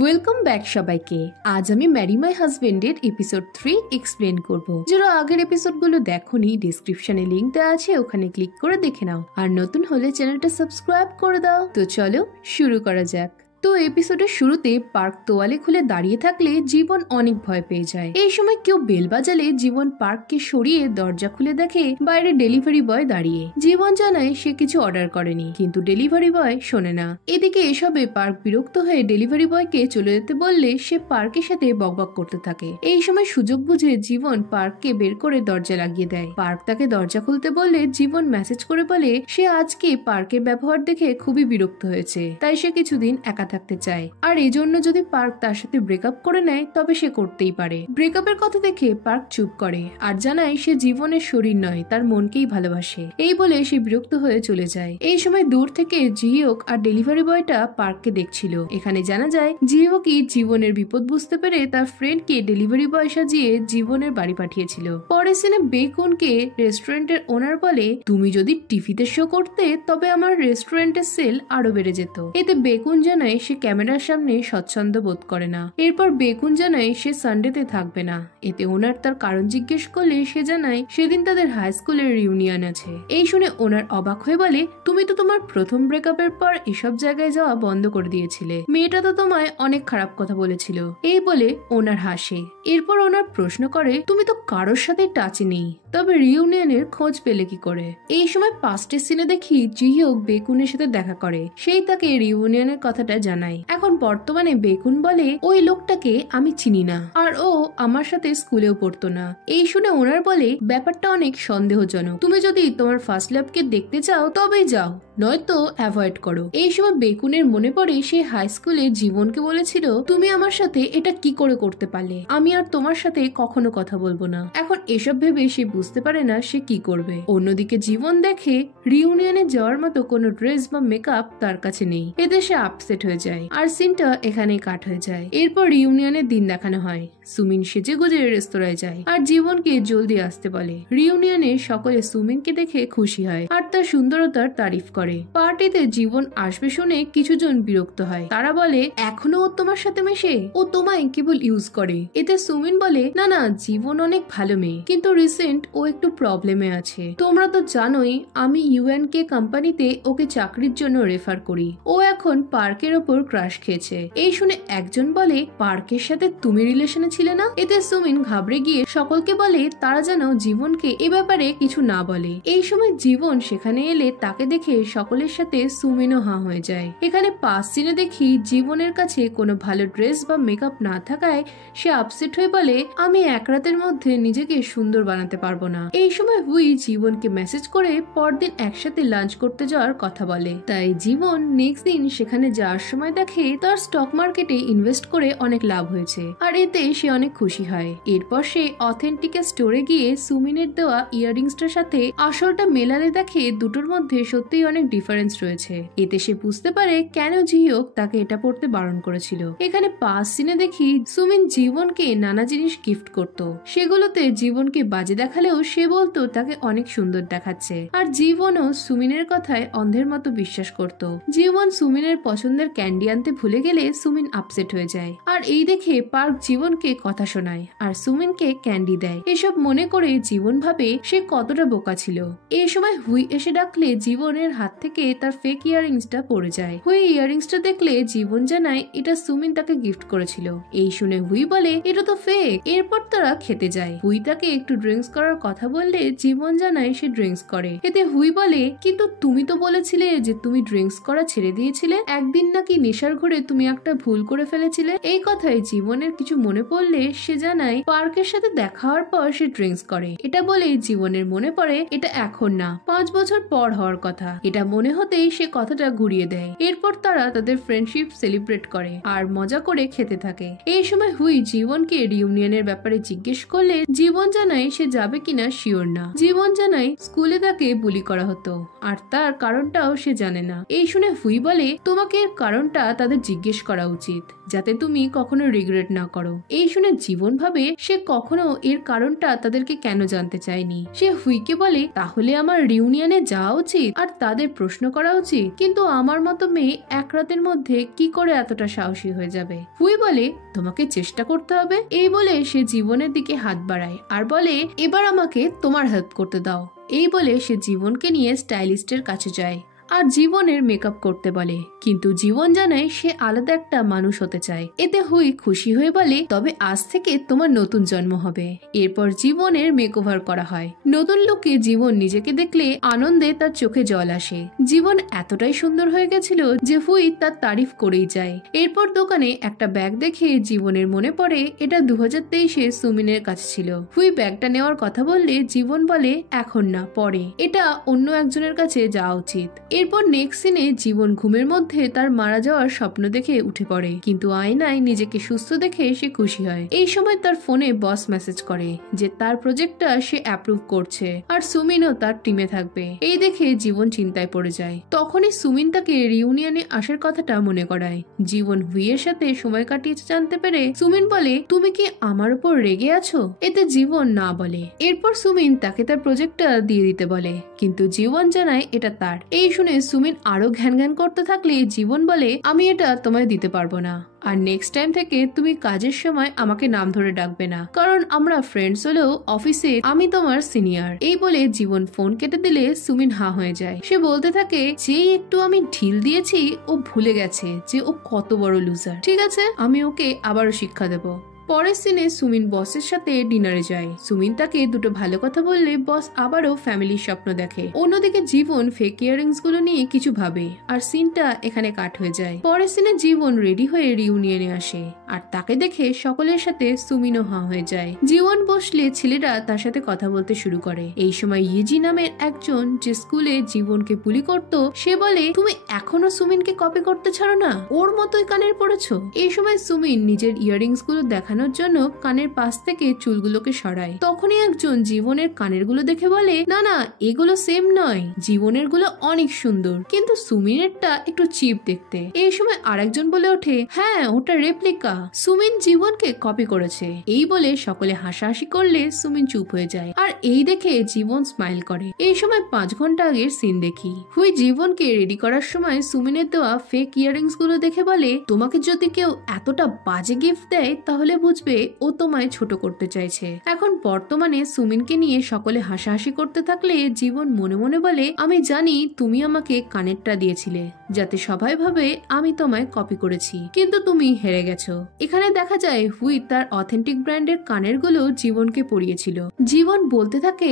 Welcome back সবাইকে। আজ আমি ম্যারি মাই হাজবেন্ডের এপিসোড 3 এক্সপ্লেন করব। যারা আগের এপিসোডগুলো দেখোনি, ডেসক্রিপশনে লিংক দেওয়া আছে, ওখানে ক্লিক করে দেখে নাও। আর নতুন হলে চ্যানেলটা সাবস্ক্রাইব করে দাও। তো চলো শুরু করা যাক। তো এপিসোডের শুরুতে পার্ক তোয়ালে খুলে দাঁড়িয়ে থাকলে জীবন অনেক ভয় পেয়ে যায়। এই সময় কেউ বেল বাজালে জীবন পার্ককে সরিয়ে দরজা খুলে দেখে বাইরে ডেলিভারি বয় দাঁড়িয়ে। জীবন জানায় সে কিছু অর্ডার করেনি, কিন্তু ডেলিভারি বয় শোনে না। এদিকে এসবে পার্ক বিরক্ত হয়ে ডেলিভারি বয়কে চলে যেতে বললে সে পার্কের সাথে বকবক করতে থাকে। এই সময় সুযোগ বুঝে জীবন পার্ককে বের করে দরজা লাগিয়ে দেয়। পার্ক তাকে দরজা খুলতে বললে জীবন মেসেজ করে বলে সে আজকে পার্কের ব্যবহার দেখে খুবই বিরক্ত হয়েছে, তাই সে কিছুদিন একা থাকতে চায়। আর এই জন্য যদি পার্ক তার সাথে ব্রেকআপ করে নেয় তবে সে করতেই পারে। ব্রেকআপের কথা দেখে পার্ক চুপ করে আর জানায় সে জীবনের শরীর নয়, তার মনকেই ভালোবাসে। এই বলে সে বিরক্ত হয়ে চলে যায়। এই সময় দূর থেকে জিহিওক আর ডেলিভারি বয়টা পার্ককে দেখছিল। এখানে জানা যায় জিহিওকই জীবনের বিপদ বুঝতে পেরে তার ফ্রেন্ডকে ডেলিভারি বয় সাজিয়ে জীবনের বাড়ি পাঠিয়েছিল। পরে সিনে বেকুনকে রেস্টুরেন্টের ওনার বলে, তুমি যদি টিভিতে শো করতে তবে আমার রেস্টুরেন্টের সেল আরো বেড়ে যেত। এতে বেকুন জানায় সে ক্যামেরার সামনে স্বচ্ছন্দ বোধ করে না। এরপর বেকুন জানায় সে সানডেতে থাকবে না। এতে ওনার তার কারণ জিজ্ঞেস করলে সে জানায় সেদিন তাদের হাই স্কুলের রিউনিয়ন আছে। এই শুনে ওনার অবাক হয়ে বলে, তুমি তো তোমার প্রথম ব্রেকআপের পর এসব জায়গায় যাওয়া বন্ধ করে দিয়েছিলে। মেয়েটা তো তোমায় অনেক খারাপ কথা বলেছিল। এই বলে ওনার হাসে। এরপর ওনার প্রশ্ন করে, তুমি তো কারোর সাথে টাচে নেই, তবে রিউনিয়নের খোঁজ পেলে কি করে? এই সময় পাস্টের সিনে দেখি জিহিওক বেকুনের সাথে দেখা করে। সেই তাকে রিউনিয়নের কথাটা জানায়। এখন বর্তমানে বেকুন বলে, ওই লোকটাকে আমি চিনি না, আর ও আমার সাথে স্কুলেও পড়তো না। এই শুনে ওনার বলে, ব্যাপারটা অনেক সন্দেহজনক। তুমি যদি তোমার ফার্স্ট লাভকে দেখতে চাও তবেই যাও, নয়তো অ্যাভয়েড করো। এই সময় বেকুনের মনে পড়ে সে হাই স্কুলে জীবনকে বলেছিল, তুমি আমার সাথে এটা কি করে করতে পারলে? আমি আর তোমার সাথে কখনো কথা বলবো না। এখন এসব ভেবে সে বুঝতে পারে না সে কি করবে। অন্যদিকে জীবন দেখে রিউনিয়নে যাওয়ার মতো কোনো ড্রেস বা মেকআপ তার কাছে নেই। এতে সে আপসেট হয়ে যায় আর সিনটা এখানেই কাট হয়ে যায়। এরপর রিউনিয়নের দিন দেখানো হয়। সুমিন সেজে গুজে রেস্তোরাঁয় যায় আর জীবনকে জলদি আসতে বলে। রিউনিয়নে সকলে সুমিনকে দেখে খুশি হয় আর তার সুন্দরতার তারিফ করে। পার্টিতে জীবন আসবে শুনে কিছুজন বিরক্ত হয়। তারা বলে, এখনো ও তোমার সাথে মেশে, ও তোমায় কেবল ইউজ করে। এতে সুমিন বলে, না না, জীবন অনেক ভালো মেয়ে, কিন্তু রিসেন্ট ও একটু প্রবলেমে আছে। তোমরা তো জানোই আমি ইউএনকে কোম্পানিতে ওকে চাকরির জন্য রেফার করি। ও এখন পার্কের ওপর ক্রাশ খেয়েছে। এই শুনে একজন বলে, পার্কের সাথে তুমি রিলেশনে ছিলে না? এতে সুমিন ঘাবড়ে গিয়ে সকলকে বলে তারা যেন জীবনকে এ ব্যাপারে কিছু না বলে। এই সময় জীবন সেখানে এলে তাকে দেখে সকলের সাথে সুমিনও হাঁ হয়ে যায়। এখানে পাস সিনে দেখি জীবনের কাছে কোনো ভালো ড্রেস বা মেকআপ না থাকায় সে আপসেট হয়ে বলে, আমি এক রাতের মধ্যে নিজেকে সুন্দর বানাতে পারবো না। এই সময় হুই জীবনকে মেসেজ করে পরদিন একসাথে লাঞ্চ করতে যাওয়ার কথা বলে। তাই জীবন নেক্সট দিন সেখানে যাওয়ার সময় দেখে তার স্টক মার্কেটে ইনভেস্ট করে অনেক লাভ হয়েছে আর এতে সে অনেক খুশি হয়। এরপর সে অথেন্টিকের স্টোরে গিয়ে সুমিনের দেওয়া ইয়াররিংসটার সাথে আসলটা মেলালে দেখে দুটোর মধ্যে সত্যিই অনেক ডিফারেন্স রয়েছে। এতে সে বুঝতে পারে কেন জিহিওক তাকে এটা পড়তে বারণ করেছিল। এখানে পাস সিনে দেখি সুমিন জীবনকে নানা জিনিস গিফট করত। সেগুলোতে জীবনকে বাজে দেখালেও সে বলতো তাকে অনেক সুন্দর দেখাচ্ছে। আর জীবনও সুমিনের কথায় অন্ধের মতো বিশ্বাস করত। জীবন সুমিনের পছন্দের ক্যান্ডি আনতে ভুলে গেলে সুমিন আপসেট হয়ে যায়। আর এই দেখে পার্ক জীবনকে কথা শোনায় আর সুমিনকে ক্যান্ডি দেয়। এসব মনে করে জীবন ভাবে সে কতটা বোকা ছিল। এই সময় হুই এসে ডাকলে জীবনের হাত থেকে তার ফেক ইয়াররিংসটা পড়ে যায়। হুই ইয়াররিংসটা দেখলে জীবন জানায় এটা সুমিন তাকে গিফট করেছিল। এই শুনে হুই বলে, এটা তো ফেক। এরপর তারা খেতে যায়। হুই তাকে একটু ড্রিঙ্কস করার কথা বললে জীবন জানায় সে ড্রিঙ্কস করে। এতে হুই বলে, কিন্তু তুমি তো বলেছিলে যে তুমি ড্রিঙ্কস করা ছেড়ে দিয়েছিলে। একদিন নাকি নেশার ঘরে তুমি একটা ভুল করে ফেলেছিলে। এই কথায় জীবনের কিছু মনে পড়লে সে জানায় পার্কের সাথে দেখা হওয়ার পর সে ড্রিঙ্কস করে। এটা বলেই জীবনের মনে পড়ে এটা এখন না, 5 বছর পর হওয়ার কথা। এটা মনে হতেই সে কথাটা ঘুরিয়ে দেয়। এরপর তারা তাদের ফ্রেন্ডশিপ সেলিব্রেট করে আর মজা করে খেতে থাকে। এই সময় হুই জীবনকে রিউনিয়নের ব্যাপারে জিজ্ঞেস করলে জীবন জানায় সে যাবে কিনা শিওর না। জীবন জানায় স্কুলে তাকে বুলি করা হতো আর তার কারণটাও সে জানে না। এই শুনে হুই বলে তোমাকে এর কারণটা তাদের জিজ্ঞেস করা উচিত, যাতে তুমি কখনো রিগ্রেট না করো। এই শুনে জীবন ভাবে সে কখনো এর কারণটা তাদেরকে কেন জানতে চায়নি। সে হুইকে বলে তাহলে আমার রিউনিয়নে যাওয়া উচিত আর তাদের প্রশ্ন করা উচিত, কিন্তু আমার মতো মেয়ে এক রাতের মধ্যে কি করে এতটা সাহসী হয়ে যাবে। হুই বলে তোমাকে চেষ্টা করতে হবে। এই বলে সে জীবনের দিকে হাত বাড়ায় আর বলে এবার আমাকে তোমার হেল্প করতে দাও। এই বলে সে জীবনকে নিয়ে স্টাইলিস্টের কাছে যায় আর জীবনের মেকআপ করতে বলে, কিন্তু জীবন জানায় সে আলাদা একটা মানুষ হতে চায়। এতে হুই খুশি হয়ে বলে তবে আজ থেকে তোমার নতুন জন্ম হবে। এরপর জীবনের মেকওভার করা হয়। নতুন লুকে জীবন নিজেকে দেখলে আনন্দে তার চোখে জল আসে। জীবন এতটাই সুন্দর হয়ে গেছিল যে হুই তার তারিফ করেই যায়। এরপর দোকানে একটা ব্যাগ দেখে জীবনের মনে পড়ে এটা 2023-এ সুমিনের কাছে ছিল। হুই ব্যাগটা নেওয়ার কথা বললে জীবন বলে এখন না, পরে, এটা অন্য একজনের কাছে যাওয়া উচিত। এরপর নেক্সট সিনে জীবন ঘুমের মধ্যে তার মারা যাওয়ার স্বপ্ন দেখে উঠে পড়ে, কিন্তু আয়নায় নিজেকে সুস্থ দেখে সে খুশি হয়। এই সময় তার ফোনে বস মেসেজ করে যে তার প্রজেক্টটা সে অ্যাপ্রুভ করছে আর সুমিনও তার টিমে থাকবে। এই দেখে জীবন চিন্তায় পড়ে যায়। তখনই সুমিন তাকে রিউনিয়নে আসার কথাটা মনে করায়। জীবন হুইয়ের সাথে সময় কাটিয়েছে জানতে পেরে সুমিন বলে তুমি কি আমার উপর রেগে আছো? এতে জীবন না বলে। এরপর সুমিন তাকে তার প্রজেক্টটা দিয়ে দিতে বলে, কিন্তু জীবন জানায় এটা তার। এই শুনে সুমিন আরো ঘ্যান ঘ্যান করতে থাকলে জীবন বলে আমি এটা তোমায় দিতে পারবো না, আর নেক্সট টাইম থেকে তুমি কাজের সময় আমাকে নাম ধরে ডাকবে না, কারণ আমরা ফ্রেন্ডস হলেও অফিসে আমি তোমার সিনিয়র। এই বলে জীবন ফোন কেটে দিলে সুমিন হা হয়ে যায়। সে বলতে থাকে যে একটু আমি ঢিল দিয়েছি ও ভুলে গেছে যে ও কত বড় লুজার। ঠিক আছে, আমি ওকে আবারও শিক্ষা দেব। পরের সিনে সুমিন বসের সাথে ডিনারে যায়। সুমিন তাকে দুটো ভালো কথা বললে বস আবারও ফ্যামিলির স্বপ্ন দেখে। অন্যদিকে জীবন ফেক ইয়ারিংস গুলো নিয়ে কিছু ভাবে আর সিনটা এখানে কাট হয়ে যায়। পরের সিনে জীবন রেডি হয়ে রিউনিয়নে আসে আর তাকে দেখে সকলের সাথে সুমিনও হা হয়ে যায়। জীবন বসলে ছেলেরা তার সাথে কথা বলতে শুরু করে। এই সময় ইজি নামের একজন যে স্কুলে জীবনকে বুলি করত সে বলে তুমি এখনো সুমিনকে কপি করতে ছাড়ো না, ওর মতোই কানের পড়েছো। এই সময় সুমিন নিজের ইয়ারিংস গুলো দেখানোর জন্য কানের পাশ থেকে চুলগুলোকে সরায়। তখনই একজন জীবনের কানের গুলো দেখে বলে না না, এগুলো সেম নয়, জীবনের গুলো অনেক সুন্দর, কিন্তু সুমিনেরটা একটু চিপ দেখতে। এই সময় আরেকজন বলে ওঠে হ্যাঁ ওটা রেপ্লিকা, সুমিন জীবনকে কপি করেছে। এই বলে সকলে হাসাহাসি করলে সুমিন চুপ হয়ে যায় আর এই দেখে জীবন স্মাইল করে। এই সময় 5 ঘন্টা আগের সিন দেখি। হুই জীবনকে রেডি করার সময় সুমিনের দেওয়া ফেক ইয়ারিংস গুলো দেখে বলে তোমাকে যদি কেউ এতটা বাজে গিফট দেয় তাহলে বুঝবে ও তোমায় ছোট করতে চাইছে। এখন বর্তমানে সুমিনকে নিয়ে সকলে হাসাহাসি করতে থাকলে জীবন মনে মনে বলে আমি জানি তুমি আমাকে কানেরটা দিয়েছিলে যাতে সবাই ভাবে আমি তোমায় কপি করেছি, কিন্তু তুমি হেরে গেছো। এখানে দেখা যায় হুই তার অথেন্টিক ব্র্যান্ডের কানের গুলো জীবনকে পরিয়েছিল। জীবন বলতে থাকে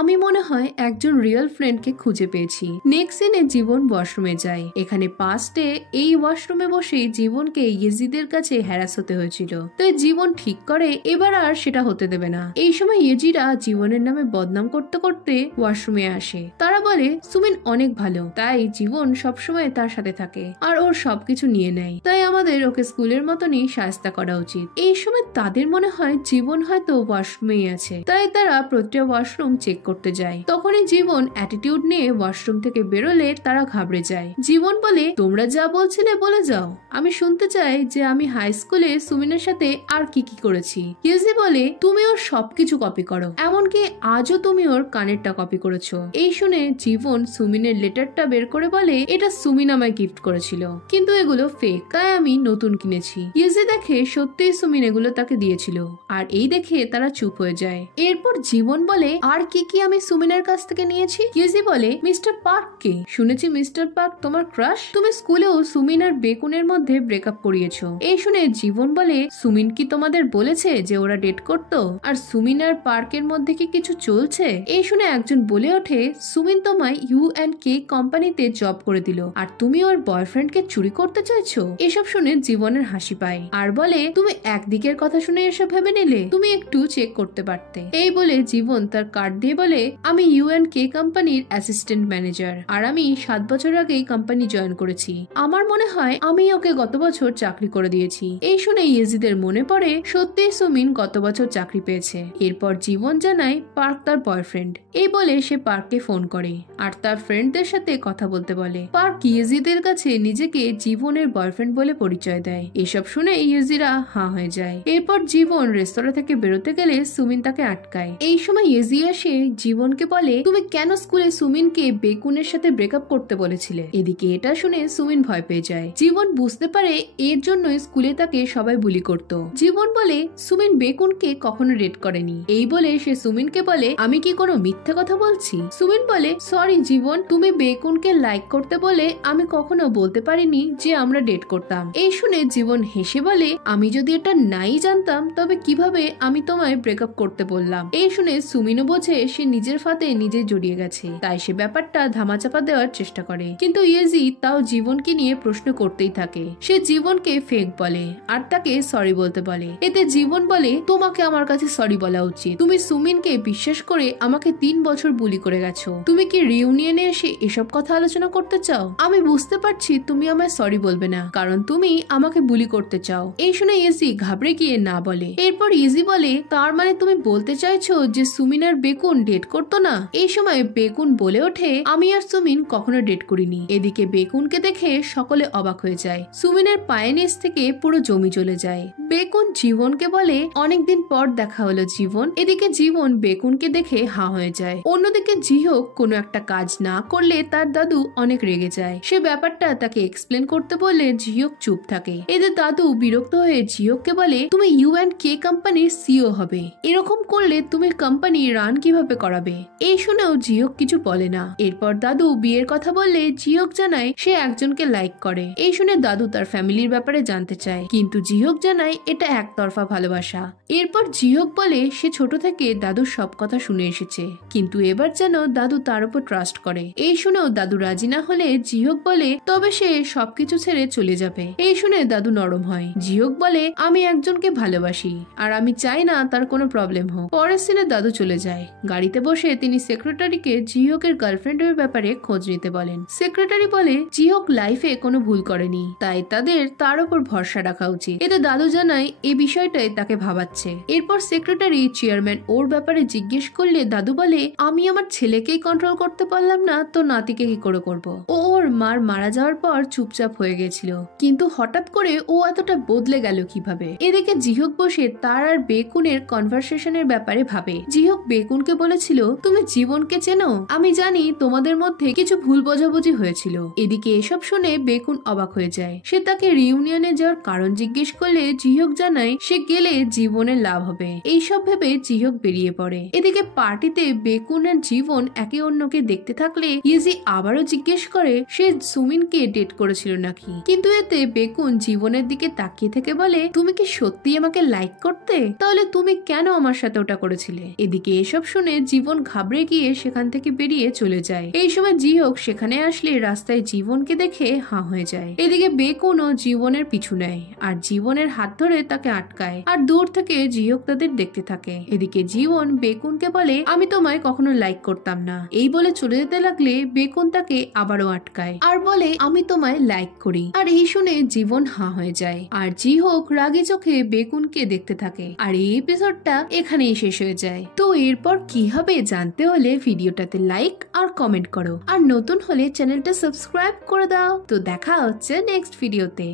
আমি মনে হয় একজন রিয়েল ফ্রেন্ডকে খুঁজে পেয়েছি। নেক্সট সিনে জীবন ওয়াশরুমে যায়। এখানে পাস্টে এই ওয়াশরুমে বসে জীবনকে ইয়েজিদের কাছে হ্যারাস হতে হয়েছিল, তাই জীবন ঠিক করে এবার আর সেটা হতে দেবে না। এই সময় ইয়েজিরা জীবনের নামে বদনাম করতে করতে ওয়াশরুমে আসে। তারা বলে সুমিন অনেক ভালো, তাই জীবন সবসময় তার সাথে থাকে আর ওর সবকিছু নিয়ে নেয়, তাই আমাদের ওকে স্কুলের মতনই শায়েস্তা করা উচিত। এই সময় তাদের মনে হয় জীবন হয়তো ওয়াশরুমেই আছে, তাই তারা প্রতিটা ওয়াশরুম চেক করতে যায়। তখনই জীবন অ্যাটিটিউড নিয়ে ওয়াশরুম থেকে বেরোলে তারা ঘাবড়ে যায়। জীবন বলে তোমরা যা বলছিলে বলে যাও, আমি শুনতে চাই যে আমি হাই স্কুলে সুমিনের সাথে আর কি কি করেছি। ইয়েজি বলে তুমি ওর সবকিছু কপি করো, এমনকি আজও তুমি ওর কানেরটা কপি করেছো। এই শুনে জীবন সুমিনের লেটারটা বের করে বলে এটা সুমিন আমায় গিফট করেছিল, কিন্তু এগুলো ফেক, তাই আমি নতুন কিনেছি। ইয়েজি দেখে সত্যিই সুমিন এগুলো তাকে দিয়েছিল আর এই দেখে তারা চুপ হয়ে যায়। এরপর জীবন বলে আর কি কি আমি সুমিনের কাছ থেকে নিয়েছি। ইয়েজি বলে মিস্টার পার্ক কে? শুনেছি মিস্টার পার্ক তোমার ক্রাশ, তুমি স্কুলেও সুমিন আর বেকুনের মধ্যে ব্রেকআপ করিয়েছো। এই শুনে জীবন বলে সুমিন কি তোমাদের বলেছে যে ওরা ডেট করতো আর সুমিন আর পার্কের মধ্যে কি কিছু চলছে? এই শুনে একজন বলে ওঠে সুমিন তোমায় U&K কোম্পানিতে জব করে দিল আর তুমি ওর বয়ফ্রেন্ডকে চুরি করতে চাইছো। এসব শুনে জীবনের হাসি পায় আর বলে তুমি একদিকের কথা শুনে এসব ভেবে নিলে, তুমি একটু চেক করতে পারতে। এই বলে জীবন তার কার্ড দিয়ে বলে, আমি ইউএনকে কোম্পানির অ্যাসিস্ট্যান্ট ম্যানেজার, আর আমি 7 বছর আগেই কোম্পানি জয়েন করেছি। আমার মনে হয় আমি ওকে গত বছর চাকরি করে দিয়েছি। এই শুনে ইয়েজিদের মনে পড়ে সত্যিই সুমিন গত বছর চাকরি পেয়েছে। এরপর জীবন জানায় পার্ক তার বয়ফ্রেন্ড। এই বলে সে পার্ককে ফোন করে আর তার ফ্রেন্ডদের সাথে কথা বলতে বলে। পার্ক ইয়েজিদের কাছে নিজেকে জীবনের বয়ফ্রেন্ড বলে পরিচয় দেয়। এসব শুনে ইয়েজিরা হাঁ হয়ে যায়। এরপর জীবন রেস্তোরাঁ থেকে বেরোতে গেলে সুমিন তাকে আটকায়। এই সময় ইয়েজি এসে জীবনকে বলে, তুমি কেন স্কুলে সুমিনকে বেকুনের সাথে ব্রেকআপ করতে বলেছিলে? এদিকে এটা শুনে সুমিন ভয় পেয়ে যায়। জীবন বুঝতে পারে এর জন্যই স্কুলে তাকে সবাই বুলি করত। জীবন বলে সুমিন বেকুনকে কখনো ডেট করেনি। এই বলে সে সুমিনকে বলে, আমি কি কোনো মিথ্যে কথা বলছি? সুমিন বলে, সরি জীবন, তুমি বেকুনকে লাইক করতে বলে আমি কখনো বলতে পারিনি যে আমরা ডেট করতাম। এই শুনে জীবন হেসে বলে, আমি যদি এটা নাই জানতাম তবে কিভাবে আমি তোমায় ব্রেকআপ করতে বললাম? এই শুনে সুমিনও বোঝে সে নিজের ফাঁদে নিজে জড়িয়ে গেছে, তাই সে ব্যাপারটা ধামাচাপা দেওয়ার চেষ্টা করে। কিন্তু ইয়েজি তাও জীবনকে নিয়ে প্রশ্ন করতেই থাকে। সে জীবনকে ফেক বলে আর তাকে সরি বলতে বলে। এতে জীবন বলে, তোমাকে আমার কাছে সরি বলা উচিত। তুমি সুমিনকে বিশ্বাস করে আমাকে 3 বছর বুলি করে গেছো। তুমি কি রিউনিয়নে এসে এসব কথা আলোচনা করতে চাও? আমি বুঝতে পারছি তুমি আমায় সরি বলবে না, কারণ তুমি আমাকে বুলি করতে চাও। এই শুনে ইয়েজি ঘাবড়ে গিয়ে না বলে। এরপর ইয়েজি বলে, তার মানে তুমি বলতে চাইছো যে সুমিন আর বেকুন ডেট করতো না? এই সময় বেকুন বলে ওঠে, আমি আর সুমিন কখনো ডেট করিনি। এদিকে বেকুনকে দেখে সকলে অবাক হয়ে যায়। সুমিনের পায়ের নিচ থেকে পুরো জমি চলে যায়। বেকুন জীবনকে বলে, অনেকদিন পর দেখা হলো জীবন। এদিকে জীবন বেকুনকে দেখে হাঁ হয়ে যায়। অন্যদিকে জিহক কোনো একটা কাজ না করলে তার দাদু অনেক রেগে যায়। সে ব্যাপারটা তাকে এক্সপ্লেন করতে বললে জিহক চুপ থাকে। এদের দাদু বিরক্ত হয়ে জিহককে বলে, তুমি ইউএনকে কোম্পানির সিইও হবে, এরকম করলে তুমি কোম্পানি রান কিভাবে করাবে? এই শুনেও জিহক কিছু বলে না। এরপর দাদু বিয়ের কথা বললে জিহক জানায় সে একজনকে লাইক করে। এই শুনে দাদু তার ফ্যামিলির ব্যাপারে জানতে চায়, কিন্তু জিহক জানায় এটা একতরফা ভালোবাসা। এরপর জিহক বলে সে ছোট থেকে দাদুর সব কথা শুনে এসেছে, কিন্তু এবার যেন দাদু তার উপর ট্রাস্ট করে। এই শুনেও দাদু রাজি না হলে জিহক বলে তবে সে সবকিছু ছেড়ে চলে যাবে। এই শুনে দাদু নরম হয়। জিহক বলে, আমি একজনকে ভালোবাসি আর আমি চাই না তার কোনো প্রবলেম হোক। পরের সিনে দাদু চলে যায়। গাড়িতে বসে তিনি সেক্রেটারিকে জিহকের গার্লফ্রেন্ডের ব্যাপারে খোঁজ নিতে বলেন। সেক্রেটারি বলে জিহক লাইফে কোনো ভুল করেনি, তাই তাদের তার উপর ভরসা রাখা উচিত। এতে দাদু জানায় এই বিষয়টাই তাকে ভাবাচ্ছে। এরপর সেক্রেটারি চেয়ারম্যান ওর ব্যাপারে জিজ্ঞেস করলে দাদু বলে, আমি আমার ছেলেকেই কন্ট্রোল করতে পারলাম না তো নাতিকে কি করে করব? ও ওর মার মারা যাওয়ার পর চুপচাপ হয়ে গেছিল, কিন্তু হঠাৎ করে ও এতটা বদলে গেল কিভাবে? এদিকে জিহক বসে তার আর বেকুনের কনভারসেশনের ব্যাপারে ভাবে। জিহক বেকুনকে বলেছিল, তুমি জীবনকে চেনো? আমি জানি তোমাদের মধ্যে কিছু ভুল বোঝাবুঝি হয়েছিল। এদিকে এসব শুনে বেকুন অবাক হয়ে যায়। সে তাকে রিউনিয়নে যাওয়ার কারণ জিজ্ঞেস করলে জিহক জানায় সে গেলে জীবনের লাভ হবে। এইসব ভেবে জিহক বেরিয়ে পড়ে। এদিকে পার্টিতে বেকুন আর জীবন একে অন্যকে দেখতে থাকলে ইয়েজি আবারও জিজ্ঞেস করে সে সুমিনকে ডেট করেছিল নাকি, কিন্তু এতে বেকুন জীবনের দিকে তাকিয়ে থেকে বলে, তুমি কি সত্যি আমাকে লাইক করতে? তাহলে তুমি কেন আমার সাথে ওটা করেছিলে? এদিকে এসব শুনে জীবন ঘাবড়ে গিয়ে সেখান থেকে বেরিয়ে চলে যায়। এই সময় জিহক সেখানে আসলে রাস্তায় জীবনকে দেখে হাঁ হয়ে যায়। এদিকে বেকুনও জীবনের পিছু নেয় আর জীবনের হাত ধরে তাকে আটকায় আর দূর থেকে জিহক তাদের দেখতে থাকে। এদিকে জীবন বেকুনকে বলে, আমি তোমায় কখনো লাইক করতাম না। এই বলে চলে যেতে লাগলে বেকুন তাকে আবারও আটকায় আর বলে, আমি তোমায় লাইক করি। আর এই শুনে জীবন হাঁ হয়ে যায় আর জিহক রাগী চোখে বেকুনকে দেখতে থাকে। আর এই এপিসোডটা এখানেই শেষ হয়ে যায়। তো এরপর কি হবে জানতে হলে ভিডিওটাতে লাইক আর কমেন্ট করো, আর নতুন হলে চ্যানেলটা সাবস্ক্রাইব করে দাও। তো দেখা হচ্ছে নেক্সট ভিডিওতে।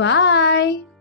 বাই।